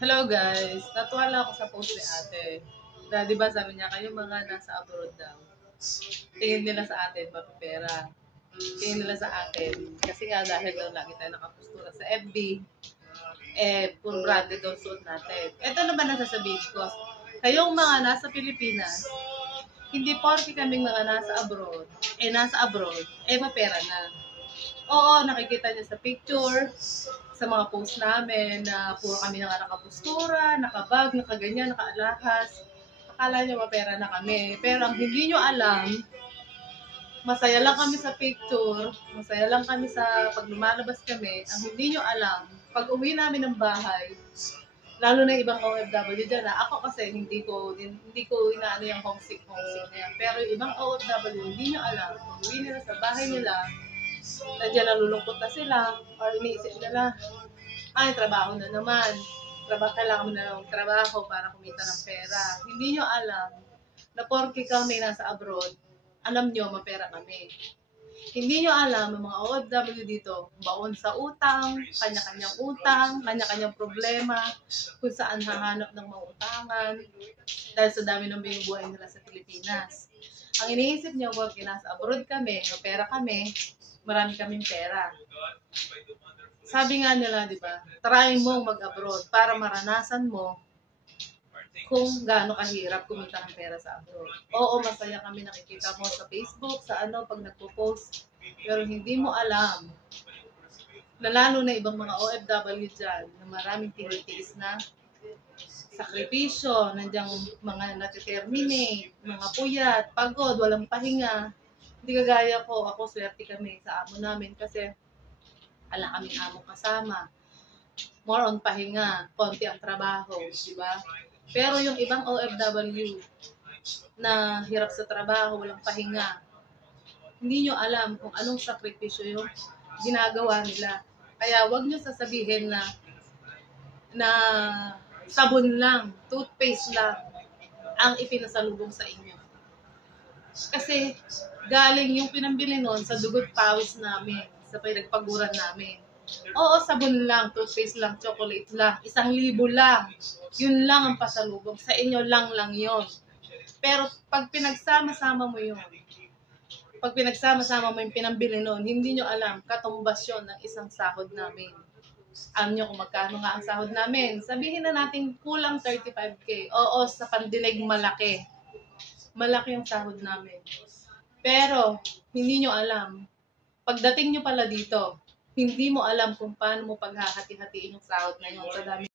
Hello guys, natuwa lang ako sa post ni ate. Na, di ba sabi niya, kayo mga nasa abroad daw. Tingin nila sa atin, mapipera. Tingin nila sa akin. Kasi nga dahil daw lagi tayo nakapustura sa FB, puro branded daw suot natin. Ito naman nasasabihin ko. Kayong mga nasa Pilipinas, hindi porke kaming mga nasa abroad, mapera na. Oo, nakikita niya sa picture, sa mga post namin na puro kami nga nakapustura, nakabag, nakaganyan, nakaalahas. Akala nyo mapera na kami. Pero ang hindi nyo alam, masaya lang kami sa picture, masaya lang kami sa pag lumalabas kami. Ang hindi nyo alam, pag uwi namin ng bahay, lalo na ibang OFW dyan ako kasi hindi ko inaano yung homesick na yan. Pero yung ibang OFW, hindi nyo alam, pag uwi nila sa bahay nila, nandiyan nalulungkot na sila or iniisip nila, ay, trabaho na naman. Kailangan mo na ng trabaho para kumita ng pera. Hindi nyo alam na porke kami nasa abroad, alam nyo, mapera kami. Hindi nyo alam, ang mga OFW dito, baon sa utang, kanya-kanyang problema, kung saan hahanap ng mga utangan, dahil sa dami ng binubuhay nila sa Pilipinas. Ang iniisip nyo, porke nasa abroad kami, mapera kami, marami kaming pera. Sabi nga nila, di ba, try mong mag-abroad para maranasan mo kung gaano kahirap kumita ng pera sa abroad. Oo, masaya kami nakikita mo sa Facebook, pag nagpo-post. Pero hindi mo alam na lalo na ibang mga OFW dyan na maraming tinitiis na sakripisyo, nandiyan mga nati-terminate, mga puyat, pagod, walang pahinga. Hindi kagaya ko, ako swerte kami sa amo namin kasi ala kaming among kasama. More on pahinga, konti ang trabaho, di ba? Pero yung ibang OFW na hirap sa trabaho, walang pahinga, hindi nyo alam kung anong sakripisyo yung ginagawa nila. Kaya wag nyo sasabihin na sabon lang, toothpaste lang ang ipinasalubong sa inyo. Kasi galing yung pinambili nun sa dugot pawis namin, sa pinagpaguran namin. Oo, sabon lang, toothpaste lang, chocolate lang, 1,000 lang. Yun lang ang pasalubong. Sa inyo lang yon. Pero pag pinagsama-sama mo yung pinambili nun, hindi nyo alam, katumbas yun ng isang sahod namin. Alam nyo kung magkano nga ang sahod namin. Sabihin na natin kulang 35K. Oo, sa pandinig malaki. Malaki yung sahod namin. Pero, hindi nyo alam. Pagdating nyo pala dito, hindi mo alam kung paano mo paghahati-hatiin yung sahod na yun sa dami